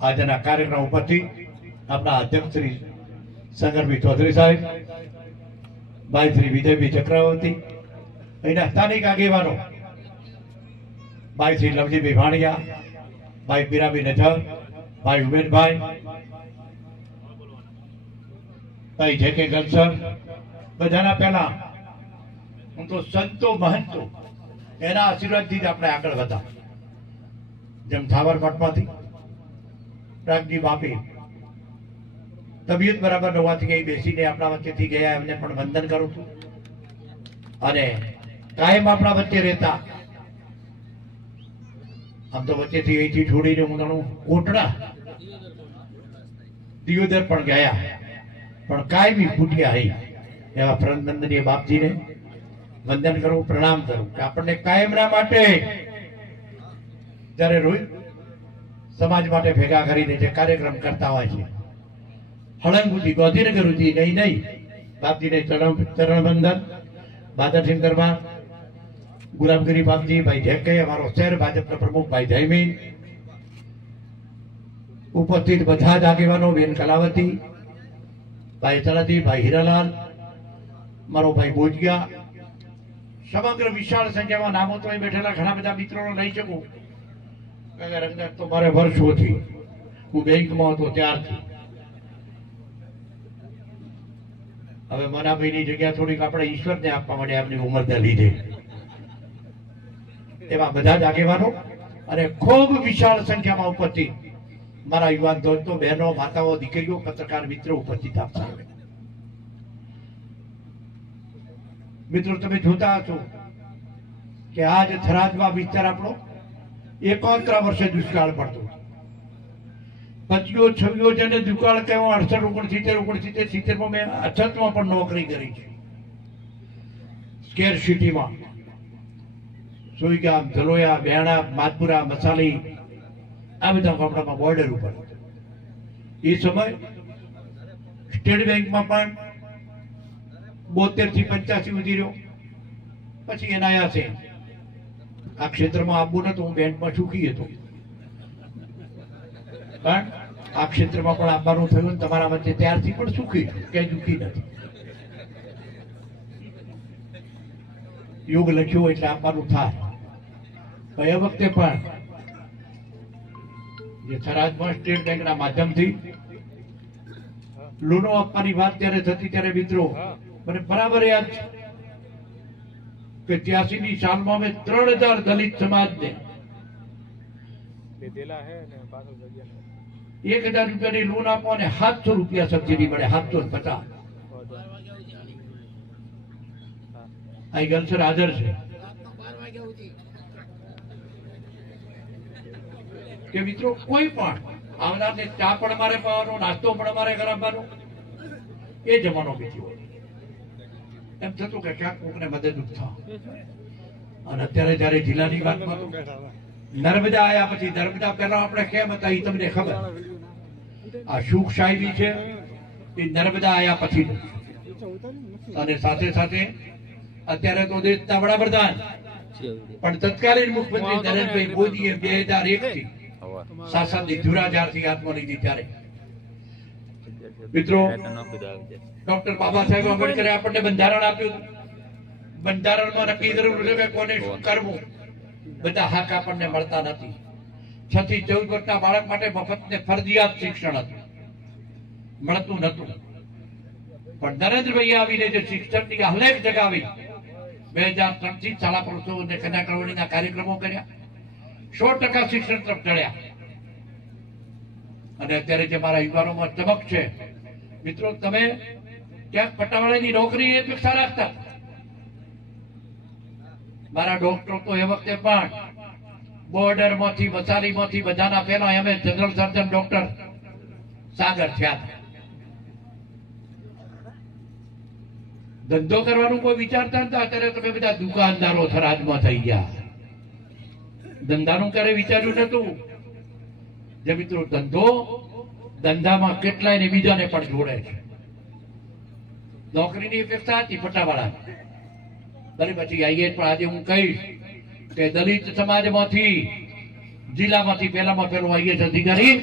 આજના કાર્યક્રમ ઉપરથી આપણા અધ્યક્ષ શ્રી શંકરભાઈ ચૌધરી સાહેબ, ભાઈ શ્રી વિજયભાઈ ચક્રવર્તી, અહીંના સ્થાનિક આગેવાનો, ભાઈ શ્રી લવજીભાઈ ભાણિયા, ભાઈ પીરાભાઈ નજર ભાઈ ઉમેશભાઈ ભાઈ જે કે ગલસર, બધાના પહેલા હું તો સંતો મહંતો, એના આશીર્વાદથી જ આપણે આગળ વધા. જેમ સાબરમઠમાંથી પ્રાગજી બાપી તબિયત બરાબર ન હોવાથી અહીં બેસીને આપણા વચ્ચેથી ગયા, એમને પણ વંદન કરું છું. અને કાયમ આપણા વચ્ચે રહેતા. આમ તો વચ્ચેથી અહીંથી છોડીને હું જાણું કોટડા દિયોદર પણ ગયા. પણ કાયમી ફૂટ્યા હઈ એવા પ્રનંદનીય બાપજીને વંદન કરું, પ્રણામ કરું. કે આપણને કાયમના માટે જ્યારે રોજ સમાજ માટે ભેગા કરીને જે કાર્યક્રમ કરતા હોય છે. હળંગુથી ગોધીનગર સુધી નહીં નહીં. બાપજીને ચરણ ચરણ બંધન બાદરસિંહ કરવા ગુલામગીરી બાપજી, ભાઈ જેકે અમારો શહેર ભાજપના પ્રમુખ ભાઈ જયમીન, ઉપસ્થિત બધા જ આગેવાનો, બેન કલાવતી, ભાઈ તલાટી ભાઈ હીરાલાલ, મારો ભાઈ બોજિયા, સમગ્ર વિશાળ સંખ્યામાં નામો તો અહીં બેઠેલા, ઘણા બધા મિત્રોને લઈ શકું. કારણ કે રંગત તો મારે વર્ષોથી હું બેંકમાં હતો ત્યારથી. હવે મનાભાઈની જગ્યા થોડીક આપણે ઈશ્વરને આપવા માટે આપની ઉંમરના લીધે. એવા બધા જ આગેવાનો અને ખૂબ વિશાળ સંખ્યામાં ઉપસ્થિત મારા યુવાન દોસ્તો, બહેનો, માતાઓ, દીકરીઓ, પત્રકાર મિત્રો ઉપસ્થિત આપતા મિત્રો, તમે જોતા હશો કે આજ થરાદમાં વિસ્તાર આપણો એકોતેર વર્ષે દુષ્કાળ પડતો પચીઓ છવ્વીઓ જેને દુકાળ કહેવા અડસઠ ઓગણસિત્તેર ઓગણસિત્તેર સિત્તેરમાં મેં અછતમાં પણ નોકરી કરી છે. સ્કેર સિટીમાં સોઈગામ ધલોયા, બેણા માધપુરા મસાલી, આ બધા ગામડામાં બોર્ડર ઉપર એ સમય સ્ટેટ બેંકમાં પણ બોતેરથી પંચ્યાસી સુધી રહ્યો. પછી એના છે. આ ક્ષેત્રમાં આવવું નતું હું બેંકમાં ચૂકી હતો. પણ આ ક્ષેત્રમાં પણ આવવાનું થયું ને તમારા વચ્ચે ત્યારથી પણ સુખી છું. ક્યાંય દુઃખી નથી. યોગ લખ્યો એટલે આપવાનું થાય. એ વખતે પણ જે થરાદમાં સ્ટેટ બેંકના માધ્યમથી લોનો આપવાની વાત ત્યારે થતી ત્યારે મિત્રો મને બરાબર યાદ છે. કે ત્યાસી ની સાલમાં અમે ત્રણ હજાર દલિત સમાજને. એક હજાર રૂપિયાની લોન આપો અને સાતસો રૂપિયા સબસિડી મળે સાતસો પચાસ. અહીં ગલસર હાજર છે. કે મિત્રો કોઈ પણ આવનારને ચા પણ મારે પાવાનો નાસ્તો પણ મારે કરાવવાનો એ જમાનો બીજી એમ થતું કે ક્યાંક કોકને મદદરૂપ થાવ. અને અત્યારે જયારે જિલ્લાની વાતમાં નર્મદા આયા પછી નર્મદા પહેલા આપણે કેમ હતા એ તમને ખબર? આ સુખ સાહેબી છે એ નર્મદા આયા પછી. અને સાથે સાથે અત્યારે તો દેશના વડાપ્રધાન. પણ તત્કાલીન મુખ્યમંત્રી નરેન્દ્રભાઈ મોદીએ બે હજાર એક થી શાસનની ધુરા જ્યારથી હાથમાં લીધી ત્યારે. મિત્રો ડોક્ટર બાબા સાહેબ આંબેડકરે આપણને બંધારણ આપ્યું બંધારણમાં નક્કી કરેલું છે કે કોને શું કરવું? બધા હક આપણને મળતા નથી. છ થી ચૌદ વર્ષના બાળક માટે મફત ને ફરજિયાત શિક્ષણ હતું. મળતું નતું પણ નરેન્દ્રભાઈ આવીને જે શિક્ષણની હલેક જગાવી બે હજાર ત્રણથી શાળા કન્યા કેળવણીના કાર્યક્રમો કર્યા. સો ટકા શિક્ષણ તરફ ચડ્યા. અને અત્યારે જે મારા યુવાનોમાં ચમક છે મિત્રો, તમે ક્યાંક પટાવાળાની નોકરી અપેક્ષા રાખતા? મારા ડોક્ટર તો એ વખતે પણ બોર્ડરમાંથી વસારી માંથી બધાના પહેલા એમ જનરલ સર્જન ડોક્ટર સાગર થયા. ધંધો કરવાનું કોઈ વિચારતા નતા, અત્યારે તમે બધા દુકાનદારો થરાદમાં થઈ ગયા. ધંધાનું ક્યારે વિચાર્યું નતું? જે મિત્રો, ધંધો ધંધામાં કેટલાય ને બીજાને પણ જોડે છે. નોકરીની અપેક્ષા હતી પટાવાળા ભલે પછી આઈએ પણ આજે હું કહીશ કે દલિત સમાજમાંથી, જિલ્લામાંથી પહેલામાં પહેલો આઈએસ અધિકારી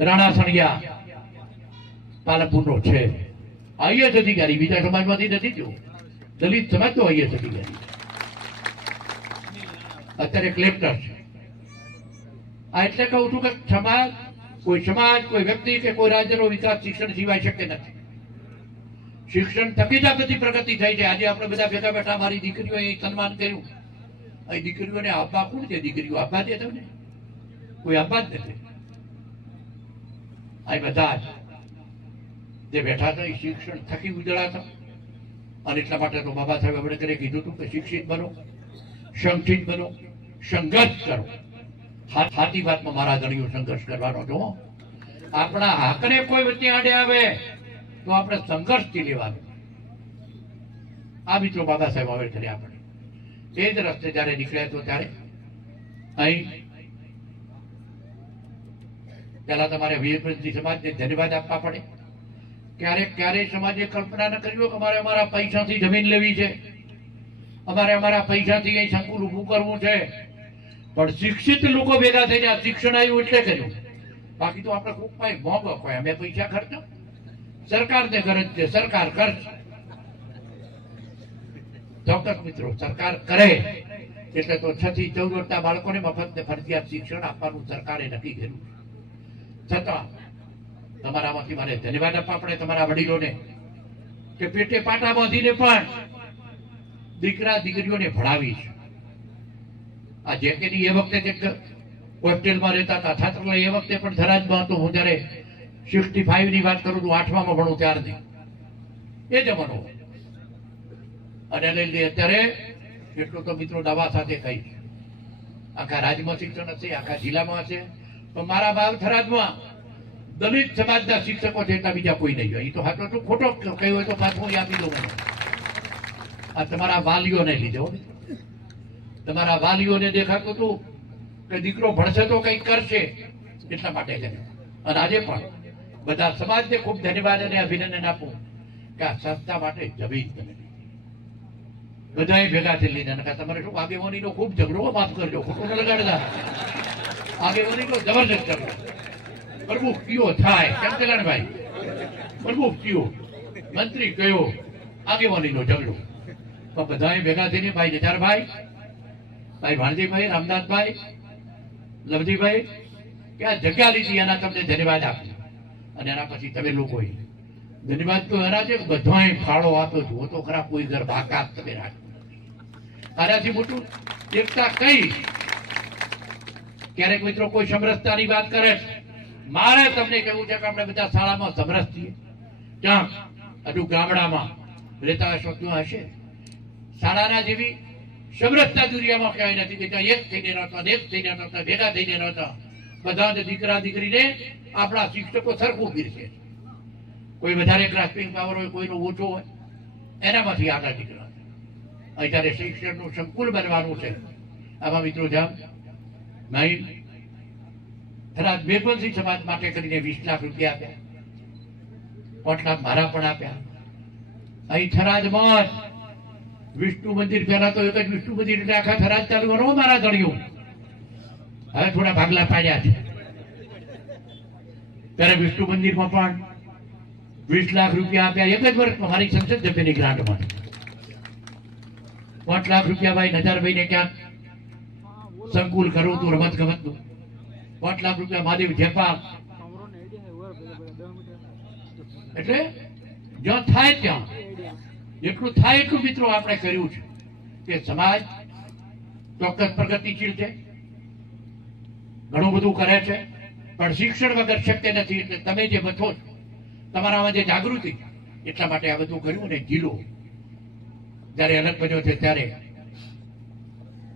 રાણા પાલનપુરનો છે. આઈએસ અધિકારી, બીજા સમાજમાંથી નથી જો દલિત સમાજ તો આઈએસ અધિકારી. અત્યારે કલેક્ટર છે. આ એટલે કહું છું કે સમાજ કોઈ સમાજ, કોઈ વ્યક્તિ કે કોઈ રાજ્યનો વિકાસ શિક્ષણ સિવાય શક્ય નથી. શિક્ષણ થકી બધી પ્રગતિ થઈ છે આજે આપણે બધા ભેગા બેઠા, મારી દીકરીઓએ સન્માન કર્યું. અહીં દીકરીઓને આપવા કોણ છે દીકરીઓ? આપવા દે તમને? કોઈ આપવા જ નથી. આ બધા જ બેઠા હતા એ શિક્ષણ થકી ઉજળા હતા. અને એટલા માટે તો બાબા સાહેબ આંબેડકરે કીધું હતું કે શિક્ષિત બનો, સંગઠિત બનો, સંઘર્ષ કરો. સાચી વાતમાં મારા ધણીઓ સંઘર્ષ કરવાનો જો આપણા હાકને કોઈ વચ્ચે આડે આવે, તો આપણે સંઘર્ષથી લેવાનું. આ મિત્રો બાબા સાહેબ આંબેડકરે આપણે એ જ રસ્તે જ્યારે નીકળ્યા તો ત્યારે અહીં પહેલા તમારે વીરપ્રંથજી સમાજને ધન્યવાદ આપવા પડે. ક્યારેક ક્યારેય સમાજે કલ્પના ન કરી કે અમારે અમારા પૈસાથી જમીન લેવી છે. અમારે અમારા પૈસાથી અહીં સંકુલ ઊભું કરવું છે. પણ શિક્ષિત લોકો ભેગા થઈને આ શિક્ષણ આવ્યું એટલે કર્યું. બાકી તો આપણે ખૂબ ભાઈ મોંઘ અપાય અમે પૈસા ખર્ચો. સરકારને ગરજ છે, સરકાર ખર્ચ. ચોક્કસ મિત્રો, સરકાર કરે. એટલે તો છ થી ચૌદ વર્ષના બાળકોને મફત ફરજિયાત શિક્ષણ આપવાનું સરકારે નક્કી કર્યું. છતાં, તમારામાંથી મારે ધન્યવાદ આપવા પડે તમારા વડીલોને, કે પેટે પાટા બાંધીને પણ દીકરા દીકરીઓને ભણાવી છે આ જે કે એ વખતે એક હોસ્ટેલમાં રહેતા હતા. છાત્રાલય એ વખતે પણ ધરાજમાં હતો હું જ્યારે સિક્સટી ની વાત કરું છું આઠમામાં ભણું ત્યારથી. એ જમાનો. અને લઈ લઈએ અત્યારે એટલું તો મિત્રો દવા સાથે કહી આખા રાજ્યમાં શિક્ષણ હશે, આખા જિલ્લામાં હશે. પણ મારા બાપ થરાદમાં દલિત સમાજના શિક્ષકો છે એટલા બીજા કોઈ નહીં હોય. એ તો તો ખોટો કહ્યું હોય તો પાછું આપી દઉં આ તમારા વાલીઓને લીધે. તમારા વાલીઓને દેખાતું હતું કે દીકરો ભણશે તો કંઈક કરશે, એટલા માટે છે અને આજે પણ બધા સમાજને ખૂબ ધન્યવાદ અને અભિનંદન આપું કે આ સંસ્થા માટે જમીન તમે બધાએ ભેગા થઈ લીધા. તમારે શું, આગેવાનીનો ખૂબ ઝઘડો માફ કરજો, ખોટું લગાડતા. આગેવાનીનો જબરજસ્ત ઝઘડો. પ્રભુ કયો થાય? કેમ કલ્યાણભાઈ? પ્રભુ કયો? મંત્રી કયો? આગેવાનીનો ઝઘડો. પણ બધાએ ભેગા થઈને ભાઈ જજારભાઈ ભાઈ ભાણજીભાઈ રામદાસભાઈ, લવજીભાઈ, કે આ જગ્યા લીધી એના તમને ધન્યવાદ આપ્યો અને એના પછી તમે લોકોએ. ધન્યવાદ તો એના છે, બધાએ ફાળો આપ્યો જુઓ તો ખરા કોઈ ઘર બાકાત તમે રાખ્યું તારાથી મોટું એકતા કઈ? ક્યારેક મિત્રો કોઈ સમરસતાની વાત કરે મારે તમને કહેવું છે કે આપણે બધા શાળામાં સમરસ છીએ. ક્યાં? હજુ ગામડામાં. રહેતા હશો હશે? શાળાના જેવી સમરસતા દુનિયામાં ક્યાંય નથી કે એક થઈને રહેતા એક થઈને રહેતા ભેગા થઈને રહેતા બધા દીકરા દીકરીને આપણા શિક્ષકો સરખું પીરશે કોઈ વધારે ગ્રાસ્પિંગ પાવર હોય, કોઈનો ઓછો હોય, એનામાંથી આગળ નીકળવા અત્યારે શિક્ષણનું સંકુલ બનવાનું છે, આમાં મિત્રો જામ નહીં થરાદ બેપનસિંહ સમાજ માટે કરીને વીસ લાખ રૂપિયા આપ્યા. પાંચ લાખ મારા પણ આપ્યા. અહીં થરાદમાં વિષ્ણુ મંદિર પહેલા તો એક વિષ્ણુ મંદિર એટલે આખા થરાદ ચાલુ કરો મારા ગણ્યો હવે થોડા ભાગલા પાડ્યા છે. ત્યારે વિષ્ણુ મંદિરમાં પણ વીસ લાખ રૂપિયા આપ્યા એક જ વર્ષમાં. મારી સંસદ સભ્યની ગ્રાન્ટમાં. પાંચ લાખ રૂપિયા ભાઈ નજારભાઈને ક્યાંક સંકુલ કરવું હતું રમત ગમતનું પાંચ લાખ રૂપિયા મહાદેવ જેપા. એટલે જ્યાં થાય ત્યાં. જેટલું થાય એટલું મિત્રો આપણે કર્યું છે કે સમાજ ચોક્કસ પ્રગતિશીલ છે. ઘણું બધું કરે છે, પણ શિક્ષણ વગર શક્ય નથી. એટલે તમે જે બચો છો, તમારામાં જે જાગૃતિ એટલા માટે આ બધું કર્યું અને જિલ્લો જ્યારે અલગ બન્યો છે ત્યારે.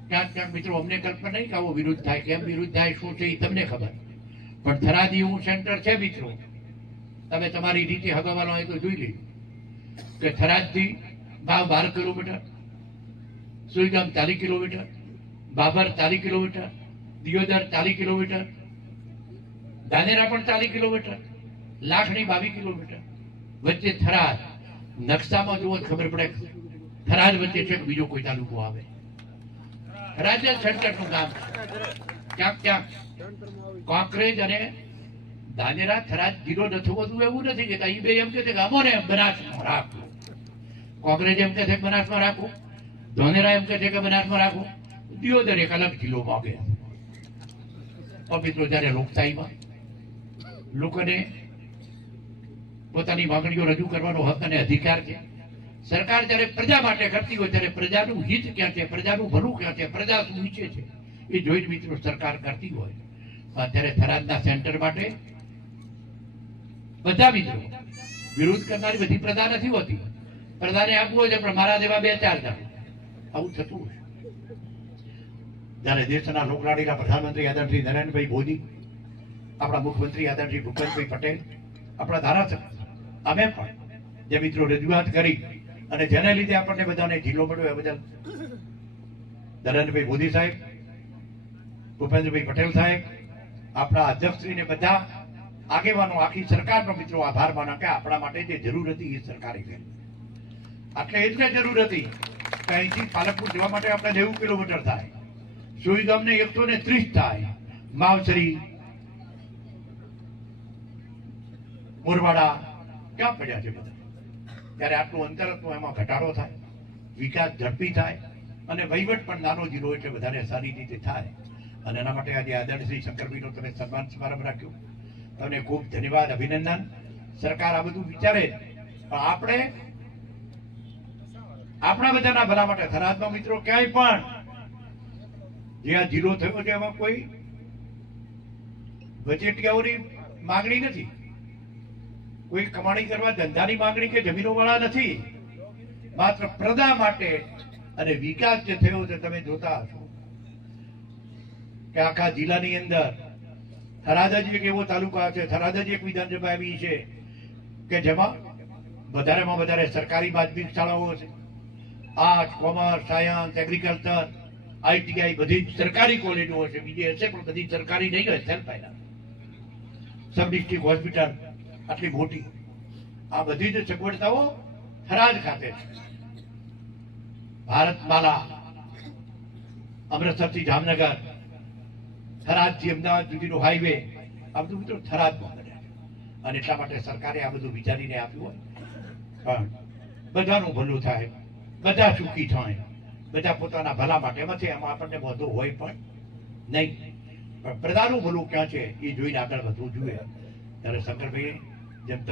ક્યાંક ક્યાંક મિત્રો અમને કલ્પના નહીં કે આવો વિરુદ્ધ થાય. કેમ વિરુદ્ધ થાય, શું છે એ તમને ખબર. પણ થરાદ એવું સેન્ટર છે મિત્રો. તમે તમારી રીતે હગાવાનો હોય તો જોઈ લેજો. કે થરાદથી ભાવ બાર કિલોમીટર, સુઈગામ ચાલીસ કિલોમીટર બાબર ચાલીસ કિલોમીટર, દિયોદર ચાલીસ કિલોમીટર, ધાનેરા પણ ચાલીસ કિલોમીટર, લાખણી બાવીસ કિલોમીટર વચ્ચે થરાદ, નકશામાં જુઓ ખબર પડે થરાદ વચ્ચે છે બીજો કોઈ તાલુકો આવે રાજ્ય સેન્ટરનું ગામ. ક્યાંક ક્યાંક કોંકરેજ અને દાનેરા થરાદ જિલ્લો નથી હોતું એવું નથી કે એ બે એમ કે છે કે અમોને બનાસમાં રાખવું. કોંગ્રેસ એમ કે છે કે બનાસમાં રાખવું. ધોનેરા એમ કે છે કે બનાસમાં રાખવું. દિયોદર એક અલગ જિલ્લો માગે પવિત્રો જ્યારે લોકશાહીમાં લોકોને પોતાની માંગણીઓ રજૂ કરવાનો હક અને અધિકાર છે, સરકાર જ્યારે પ્રજા માટે કરતી હોય ત્યારે પ્રજાનું હિત ક્યાં છે, પ્રજાનું ભલું ક્યાં છે, પ્રજા શું ઈચ્છે છે, એ જોઈને મિત્રો સરકાર કરતી હોય. અત્યારે થરાદના સેન્ટર માટે બધા મિત્રો, વિરોધ કરનારી બધી પ્રજા નથી હોતી. પ્રજાને આપવું હોય પણ મારા જેવા બે ચાર જણ. આવું થતું હોય. જ્યારે દેશના લોકલાડીના પ્રધાનમંત્રી આદરણશ્રી નરેન્દ્રભાઈ મોદી, આપણા મુખ્યમંત્રી આદરણશ્રી ભૂપેન્દ્રભાઈ પટેલ, આપણા ધારાસભ્ય, અમે પણ જે મિત્રો રજૂઆત કરી અને જેને લીધે આપણને બધાને ઢીલો મળ્યો એ બદલ નરેન્દ્રભાઈ મોદી સાહેબ, ભૂપેન્દ્રભાઈ પટેલ સાહેબ, આપણા અધ્યક્ષશ્રીને બધા આગેવાનો, આખી સરકારનો મિત્રો આભાર માનો કે આપણા માટે જે જરૂર હતી એ સરકારે કરી. એટલે એટલે જરૂર હતી કે અહીંથી પાલકપુર જવા માટે આપણે નેવું કિલોમીટર થાય. સુઈગામને એકસો ને ત્રીસ થાય. માવસરી મોરવાડા, ક્યાં પડ્યા છે બધા? ત્યારે આટલું અંતર હતું એમાં ઘટાડો થાય, વિકાસ ઝડપી થાય અને વહીવટ પણ નાનો જીરો એટલે વધારે સારી રીતે થાય. અને એના માટે આજે આદરશ્રી શ્રી શંકરભાઈનો તમે સન્માન સમારંભ રાખ્યો. તમને ખૂબ ધન્યવાદ અભિનંદન. સરકાર આ બધું વિચારે પણ આપણે આપણા બધાના ભલા માટે થરાદમાં મિત્રો ક્યાંય પણ જે જિલ્લો થયો છે એમાં કોઈ બજેટિયાઓની માંગણી નથી. કોઈ કમાણી કરવા ધંધાની માંગણી કે જમીનો વાળા નથી. માત્ર પ્રજા માટે અને વિકાસ જે થયો છે તમે જોતા હશો. કે આખા જિલ્લાની અંદર થરાદ એક એવો તાલુકા છે. થરાદ જ એક વિધાનસભા એવી છે કે જેમાં વધારેમાં વધારે સરકારી માધ્યમિક શાળાઓ છે. Art, commerce, science, agriculture, ITI બધી જ સરકારી કોલેજો હશે બીજી હશે પણ બધી સરકારી નહીં હોય સેલ્ફ સબ ડિસ્ટ્રિક્ટ હોસ્પિટલ આટલી મોટી. આ બધી જ સગવડતાઓ થરાદ ખાતે છે. ભારતમાલા, અમૃતસરથી જામનગર થરાદથી અમદાવાદ સુધીનો હાઈવે આ બધું મિત્રો થરાદમાં બને અને એટલા માટે સરકારે આ બધું વિચારીને આપ્યું હોય. પણ બધાનું ભલું થાય. બધા સુખી થાય. બધા પોતાના ભલા માટે. એમાંથી એમાં આપણને વધુ હોય પણ નહીં. પણ પ્રધાનું ભલું ક્યાં છે એ જોઈને આગળ વધવું જોઈએ. ત્યારે શંકરભાઈ જેમ